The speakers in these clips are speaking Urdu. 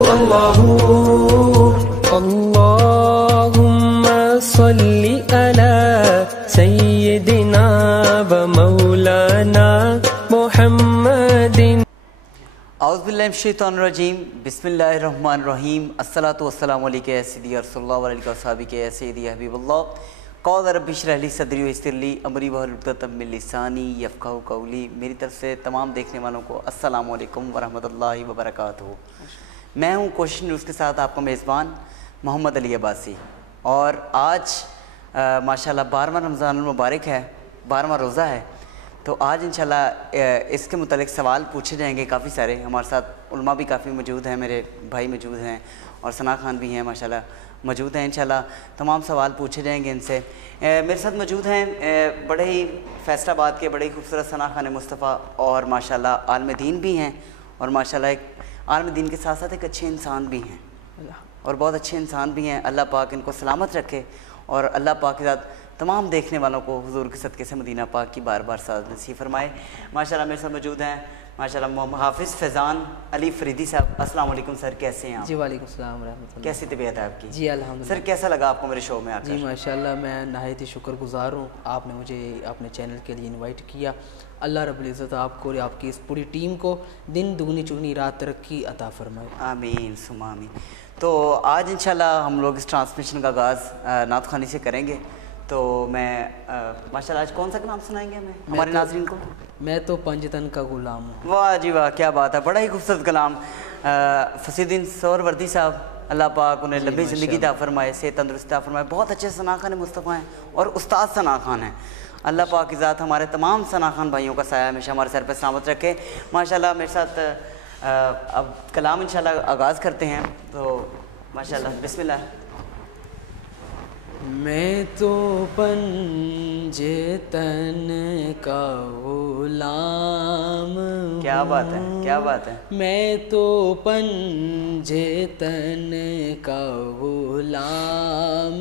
اللهم صل على سيدنا ومولانا محمد اعوذ باللہ من الشیطان الرجیم بسم اللہ الرحمن الرحیم الصلاۃ والسلام علیک یا سیدی یا رسول اللہ وعلیہ وصحبہ یا سیدی یا حبیب اللہ قال رب اشرح لی صدری ویسر لی امری واحلل عقدۃ من لسانی یفقہوا قولی۔ میری طرف سے تمام دیکھنے والوں کو السلام علیکم ورحمۃ اللہ وبرکاتہ۔ میں ہوں کوشش نیوز کے ساتھ آپ کا میزبان محمد علی عباسی، اور آج ماشاءاللہ 12واں رمضان المبارک ہے، 12واں روزہ ہے، تو آج انشاءاللہ اس کے متعلق سوال پوچھے جائیں گے کافی سارے۔ ہمارے ساتھ علماء بھی کافی موجود ہیں، میرے بھائی موجود ہیں اور ثنا خان بھی ہیں ماشاءاللہ موجود ہیں۔ انشاءاللہ تمام سوال پوچھے جائیں گے ان سے۔ میرے ساتھ موجود ہیں بڑے ہی فیصل آباد کے بڑے ہی خوبصورت ثنا خان مصطفیٰ، اور ماشاءاللہ عالم دین بھی ہیں، اور ماشاءاللہ ایک عالم دین کے ساتھ ساتھ ایک اچھے انسان بھی ہیں، اور بہت اچھے انسان بھی ہیں۔ اللہ پاک ان کو سلامت رکھے، اور اللہ پاک کے ساتھ تمام دیکھنے والوں کو حضور کے صدقے سے مدینہ پاک کی بار بار سعادت نصیب فرمائے۔ ماشاءاللہ میرے ساتھ موجود ہیں ماشاءاللہ محمد حافظ فیضان علی فریدی صاحب۔ السلام علیکم سر، کیسے ہیں آپ؟ جی وعلیکم السلام ورحمۃ اللہ۔ کیسی طبیعت ہے آپ کی؟ جی الحمدللہ۔ سر کیسا لگا آپ کو میرے شو میں آ کر؟ جی ماشاءاللہ میں نہایت ہی شکر گزار ہوں، آپ نے مجھے اپنے چینل کے لیے انوائٹ کیا۔ اللہ رب العزت آپ کو اور آپ کی اس پوری ٹیم کو دن دگنی چگنی رات ترقی عطا فرمائے، آمین ثم آمین۔ تو آج انشاءاللہ ہم لوگ اس ٹرانسمیشن کا آغاز نعت خوانی سے کریں گے۔ تو میں ماشاءاللہ آج کون سا کلام سنائیں گے ہمارے ناظرین کو؟ میں تو پنجتن کا غلام ہوں۔ واہ جی واہ، کیا بات ہے، بڑا ہی خوبصورت کلام۔ فصیح الدین سہروردی صاحب، اللہ پاک انہیں لمبی زندگی عطا فرمائے، صحت تندرستی عطا فرمائے۔ بہت اچھے ثنا خان مصطفیٰ ہیں اور استاد ثنا خان ہیں۔ اللہ پاک کی ذات ہمارے تمام ثنا خان بھائیوں کا سایہ ہمیشہ ہمارے سر پہ سلامت رکھے۔ ماشاءاللہ میرے ساتھ اب کلام انشاءاللہ آغاز کرتے ہیں، تو ماشاءاللہ بسم اللہ۔ میں تو پنجتن کا غلام ہوں، کیا بات ہے، کیا بات ہے۔ میں تو پنجتن کا غلام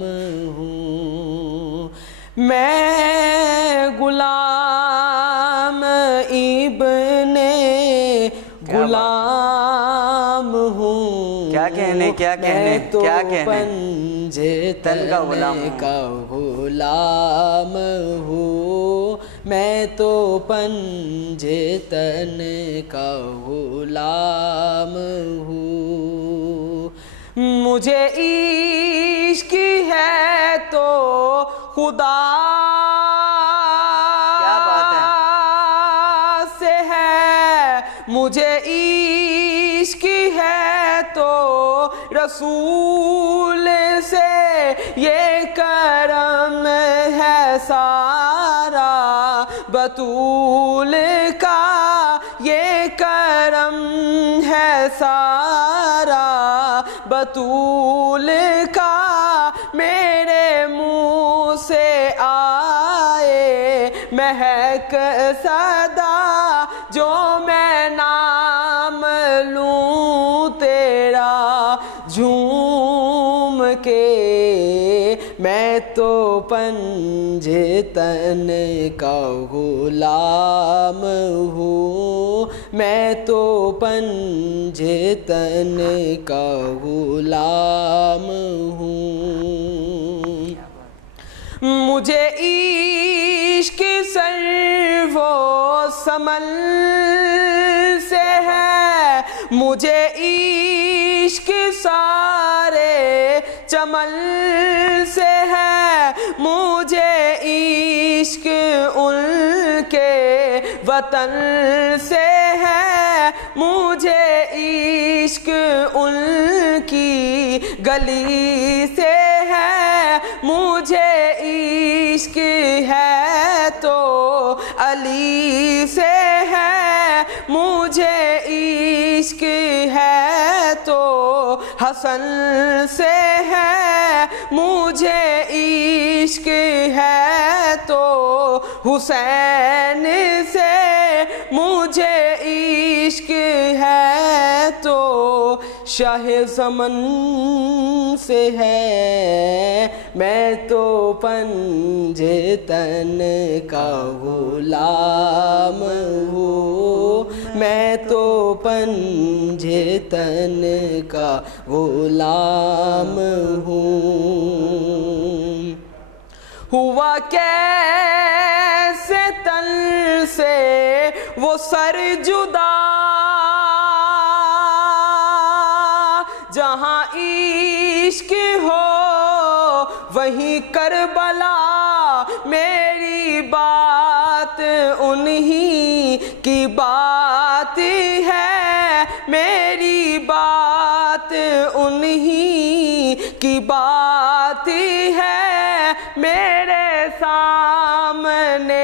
ہوں، میں غلام ابن غلام ہوں۔ کیا کہنے، کیا کہنے، کیا کہنے۔ پنجتن کا غلام ہوں، میں تو پنجتن کا غلام ہوں۔ مجھے عشق ہے تو خدا کیا بات ہے سے ہے، مجھے عشق ہے تو رسول سے، یہ کرم ہے سارا بطول کا، یہ کرم ہے سارا بطول کا، میرے منہ سے آئے مہک صدا، جو میں نام لوں تیرا جھوم کے، میں تو پنجتن کا غلام ہوں، میں تو پنجتن کا غلام ہوں۔ مجھے عشق سرو و سمن سے ہے، مجھے عشق سارے چمن سے ہے، مجھے عشق ان کے وطن سے ہے، مجھے عشق ان کی گلی سے ہے، مجھے عشق ہے تو علی سے ہے، مجھے عشق ہے تو حسن سے ہے، مجھے عشق ہے تو حسین سے، مجھے عشق ہے تو شاہ زمن سے ہے، میں تو پنجتن کا غلام ہوں، میں تو پنجے تن کا غلام ہوں ہوا کیسے تن سے وہ سر جدا جہاں عشق ہو وہیں کربلا میری بات انہی کی بات ہے میری بات انہی کی بات ہے میرے سامنے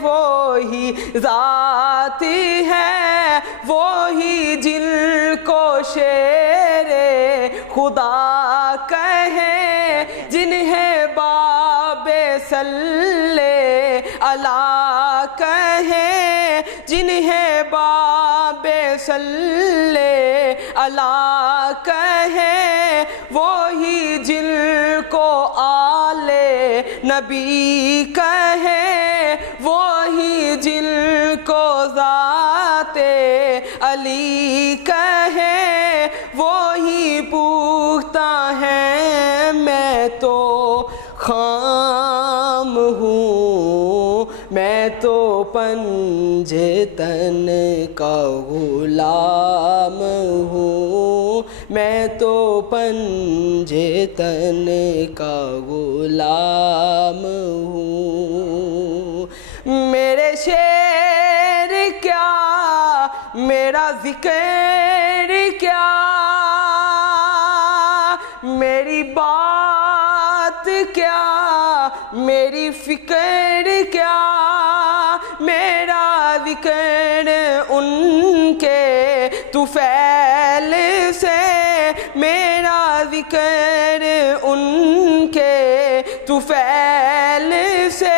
وہی ذات ہے وہی جن کو شیر خدا کہیں جنہیں باب صلی اللہ کہیں جنہیں باب صلی اللہ کہیں وہی جن کو آل نبی کہیں وہی جن کو ذات علی کہیں وہی پوچھتا ہے میں تو خام ہوں میں تو پنجے تن کا غلام ہوں میں تو پنجے تن کا غلام ہوں میرے شعر کیا میرا ذکر کیا میری بات کیا میری فکر کیا میرا ذکر ان کے طفیل سے میرا ذکر ان کے طفیل سے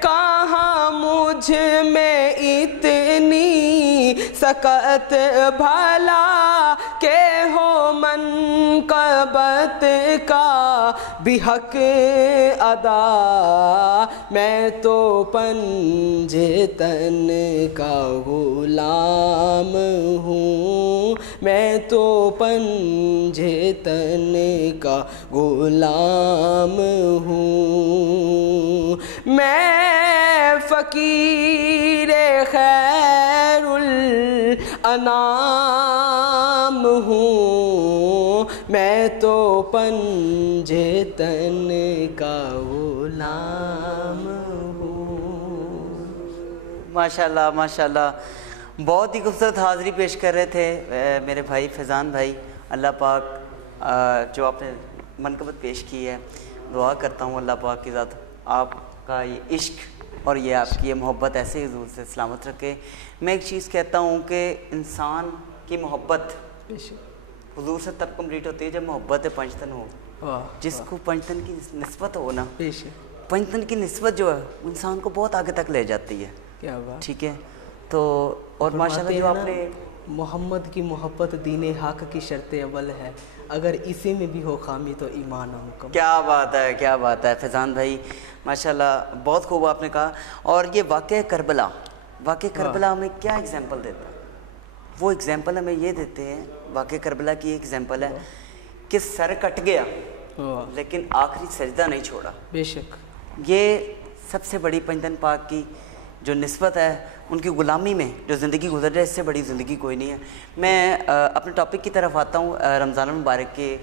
کہاں مجھ میں اتنی سکت بھلا کہ ہو منقبت کا بھی حق ادا میں تو پنجے تن کا غلام ہوں میں تو پنجے تن کا غلام ہوں میں فقیر خیر الانام ہوں میں تو پنجے تن کا غلام ہوں ماشاءاللہ ماشاءاللہ بہت ہی خوبصورت حاضری پیش کر رہے تھے میرے بھائی فیضان بھائی اللہ پاک جو آپ نے منقبت پیش کی ہے دعا کرتا ہوں اللہ پاک کی ذات آپ کا یہ عشق اور یہ آپ کی یہ محبت ایسے حضور سے سلامت رکھے میں ایک چیز کہتا ہوں کہ انسان کی محبت حضور سے تب کمپلیٹ ہوتی ہے جب محبت پنجتن ہو جس کو پنجتن کی نسبت ہو نا پنجتن کی نسبت جو ہے انسان کو بہت آگے تک لے جاتی ہے کیا بات ٹھیک ہے تو اور ماشاءاللہ جو آپ نے محمد کی محبت دین حق کی شرط اول ہے اگر اسی میں بھی ہو خامی تو ایمان مکمل کیا بات ہے فیضان بھائی ماشاءاللہ بہت خوب آپ نے کہا اور یہ واقعہ کربلا ہمیں کیا ایگزامپل دیتا ہے وہ ایگزامپل ہمیں یہ دیتے ہیں واقعہ کربلا کی ایک ایگزامپل ہے کہ سر کٹ گیا لیکن آخری سجدہ نہیں چھوڑا بے شک یہ سب سے بڑی پنجتن پاک کی جو نسبت ہے ان کی غلامی میں جو زندگی گزر رہی ہے اس سے بڑی زندگی کوئی نہیں ہے میں اپنے ٹاپک کی طرف آتا ہوں رمضان المبارک کے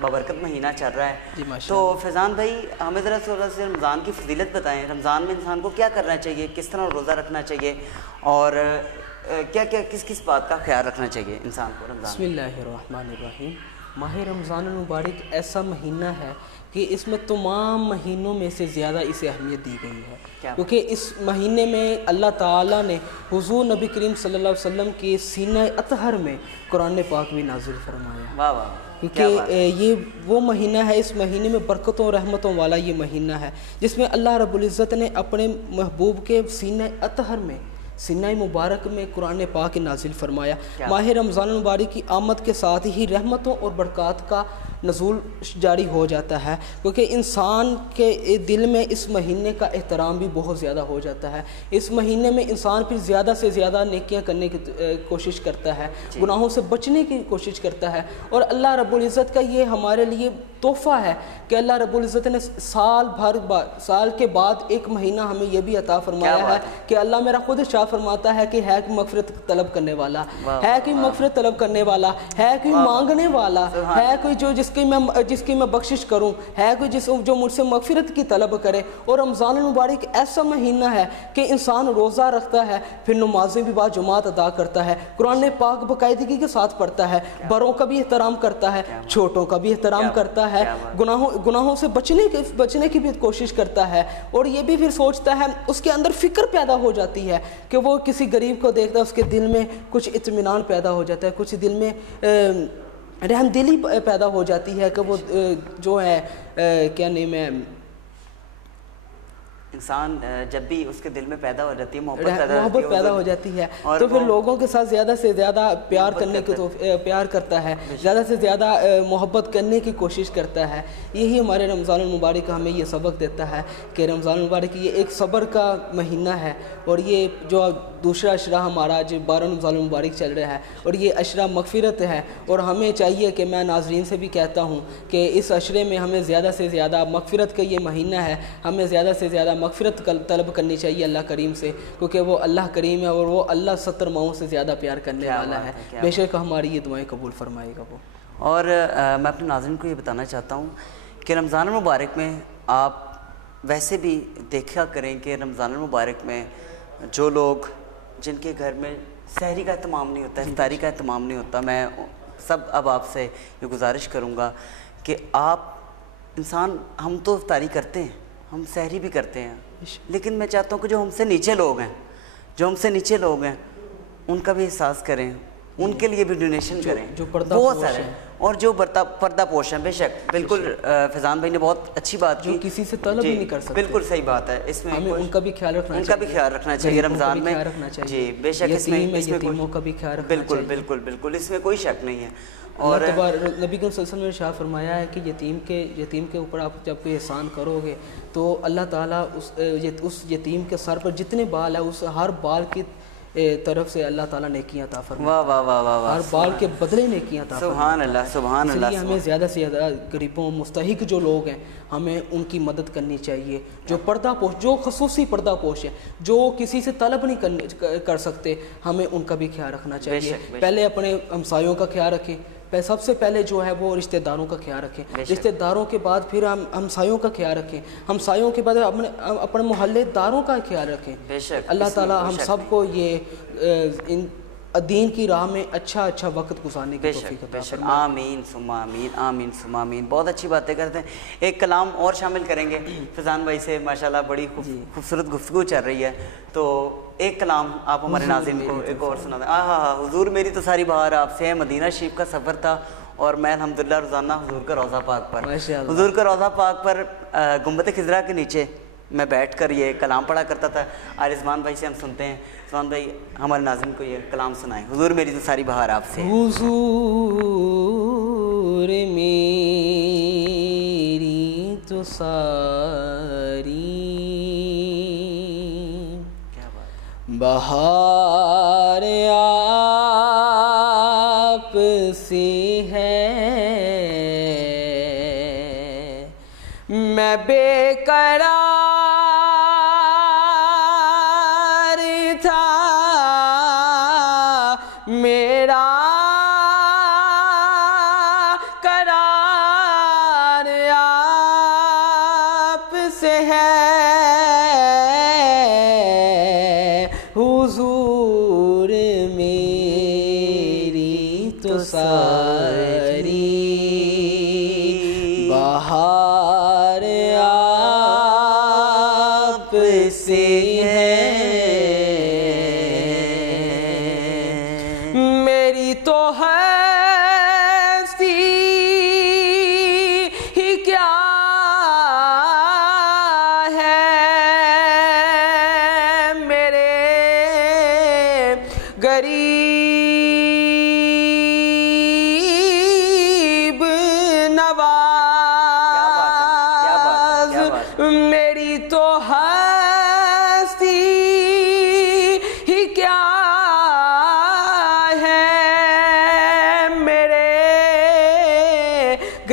بابرکت مہینہ چل رہا ہے تو فیضان بھائی ہمیں ذرا سے رمضان کی فضیلت بتائیں رمضان میں انسان کو کیا کرنا چاہیے کس طرح روزہ رکھنا چاہیے اور کیا کس بات کا خیال رکھنا چاہیے انسان کو رمضان بسم اللہ الرحمن الرحیم ماہ رمضان المبارک ایسا مہینہ ہے کہ اس میں تمام مہینوں میں سے زیادہ اسے اہمیت دی گئی ہے کیونکہ اس مہینے میں اللہ تعالیٰ نے حضور نبی کریم صلی اللہ علیہ وسلم کے سینہ اطہر میں قرآن پاک بھی نازل فرمایا کیونکہ یہ وہ مہینہ ہے اس مہینے میں برکتوں اور رحمتوں والا یہ مہینہ ہے جس میں اللہ رب العزت نے اپنے محبوب کے سینہ اطہر میں سینہ مبارک میں قرآن پاک نازل فرمایا ماہ رمضان المبارک کی آمد کے ساتھ ہی رحمتوں اور برکات کا نزول جاری ہو جاتا ہے، کیونکہ انسان کے دل میں اس مہینے کا احترام بھی بہت زیادہ ہو جاتا ہے۔ اس مہینے میں انسان پھر زیادہ سے زیادہ نیکیاں کرنے کی کوشش کرتا ہے، گناہوں سے بچنے کی کوشش کرتا ہے، اور اللہ رب العزت کا یہ ہمارے لیے تحفہ ہے کہ اللہ رب العزت نے سال کے بعد ایک مہینہ ہمیں یہ بھی عطا فرمایا ہے کہ اللہ میرا خود ارشاد فرماتا ہے کہ ہے کوئی مغفرت طلب کرنے والا، ہے کوئی مغفرت طلب کرنے والا، ہے کوئی مانگنے والا، ہے کوئی جو جس کی میں بخشش کروں، ہے کوئی جو مجھ سے مغفرت کی طلب کرے۔ اور رمضان المبارک ایسا مہینہ ہے کہ انسان روزہ رکھتا ہے، پھر نمازیں بھی بعد جماعت ادا کرتا ہے، قرآن پاک باقاعدگی کے ساتھ پڑھتا ہے، بڑوں کا بھی احترام کرتا ہے، چھوٹوں کا بھی احترام کرتا ہے، گناہوں سے بچنے کی بھی کوشش کرتا ہے، اور یہ بھی پھر سوچتا ہے، اس کے اندر فکر پیدا ہو جاتی ہے کہ وہ کسی غریب کو دیکھتا ہے، اس کے دل میں کچھ اطمینان پیدا ہو جاتا ہے، کچھ دل میں رحم دلی پیدا ہو جاتی ہے کہ وہ جو ہے کیا نام ہے، انسان جب بھی اس کے دل میں پیدا ہو جاتی ہے محبت پیدا ہو جاتی ہے تو پھر لوگوں کے ساتھ زیادہ سے زیادہ پیار کرتا ہے، زیادہ سے زیادہ محبت کرنے کی کوشش کرتا ہے۔ یہی ہمارے رمضان المبارک ہمیں یہ سبق دیتا ہے کہ رمضان المبارک یہ ایک صبر کا مہینہ ہے، اور یہ جو دوسرا اشرہ ہمارا جو 12 رمضان المبارک چل رہا ہے، اور یہ اشرہ مغفرت ہے، اور ہمیں چاہیے کہ میں ناظرین سے بھی کہتا ہوں کہ اس اشرے میں ہمیں زیادہ سے زیادہ مغفرت کا یہ مہینہ ہے، ہمیں زیادہ سے زیادہ مغفرت طلب کرنی چاہیے اللہ کریم سے، کیونکہ وہ اللہ کریم ہے اور وہ اللہ 70 ماہوں سے زیادہ پیار کرنے والا ہے، بے شک ہماری یہ دعائیں قبول فرمائے گا وہ۔ اور میں اپنے ناظرین کو یہ بتانا چاہتا ہوں کہ رمضان المبارک میں آپ ویسے بھی دیکھا کریں کہ رمضان المبارک میں جو لوگ جن کے گھر میں سحری کا اہتمام نہیں ہوتا، افطاری کا اہتمام نہیں ہوتا، میں اب آپ سے یہ گزارش کروں گا کہ ہم تو افطاری کرتے ہیں، ہم سحری بھی کرتے ہیں، لیکن میں چاہتا ہوں کہ جو ہم سے نیچے لوگ ہیں ان کا بھی احساس کریں، ان کے لیے بھی ڈونیشن کریں، جو پردہ بہت سارے، اور جو پردہ پوش ہیں، بے شک بالکل فیضان بھائی نے بہت اچھی بات کی، جو کسی سے طلب ہی نہیں کر سکتے، بالکل صحیح بات ہے، اس میں ہمیں ان کا بھی خیال رکھنا چاہیے رمضان میں، جی بے شک اس میں یتیموں کا بھی خیال رکھنا چاہیے، بالکل اس میں کوئی شک نہیں ہے۔ اور نبی کریم صلی اللہ علیہ وسلم نے ارشاد فرمایا ہے کہ یتیم کے اوپر آپ جب کوئی احسان کرو گے تو اللہ تعالیٰ اس یتیم کے سر پر جتنے بال ہیں اس ہر بال کی طرف سے اللہ تعالیٰ نیکیاں عطا فرماتا ہے، ہر بال کے بدلے نیکیاں عطا فرماتا ہے۔ سبحان اللہ۔ اس لیے ہمیں زیادہ سے زیادہ غریبوں مستحق جو لوگ ہیں ہمیں ان کی مدد کرنی چاہیے، جو پردہ پوش، جو خصوصی پردہ پوش ہیں، جو کسی سے طلب نہیں کر سکتے، ہمیں ان کا بھی خیال رکھنا چاہیے۔ پہلے اپنے ہمسایوں کا خیال رکھیں، سب سے پہلے جو ہے وہ رشتہ داروں کا خیال رکھیں، رشتہ داروں کے بعد پھر ہم ہمسایوں کا خیال رکھیں، ہمسایوں کے بعد اپنے محلے داروں کا خیال رکھیں۔ اللہ تعالیٰ ہم سب کو یہ دین کی راہ میں اچھا وقت گزارنے کی توفیق عطا فرمائے۔ آمین ثم آمین۔ بہت اچھی باتیں کرتے ہیں۔ ایک کلام اور شامل کریں گے فیضان بھائی سے، ماشاءاللہ بڑی خوبصورت گفتگو چل رہی ہے، تو ایک کلام آپ ہمارے ناظرین کو ایک اور سنا دیں۔ حضور میری تو ساری بہار آپ سے ہے، مدینہ شریف کا سفر تھا اور میں الحمدللہ روزانہ حضور کا روضہ پاک پر گنبد خضرا کے نیچے میں بیٹھ کر یہ کلام پڑھا کرتا تھا۔ آج رضوان بھائی سے ہم سنتے ہیں، رضوان بھائی ہمارے ناظرین کو یہ کلام سنائیں۔ حضور میری تو ساری بہار آپ سے، حضور میری تو ساری بہار آپ سے ہے، میں بے قرار تھا، میرا قرار آپ سے ہے، حضور میری تو ساری بہار آپ سے ہے، میری تو ہستی ہی کیا ہے، میرے غریب نواز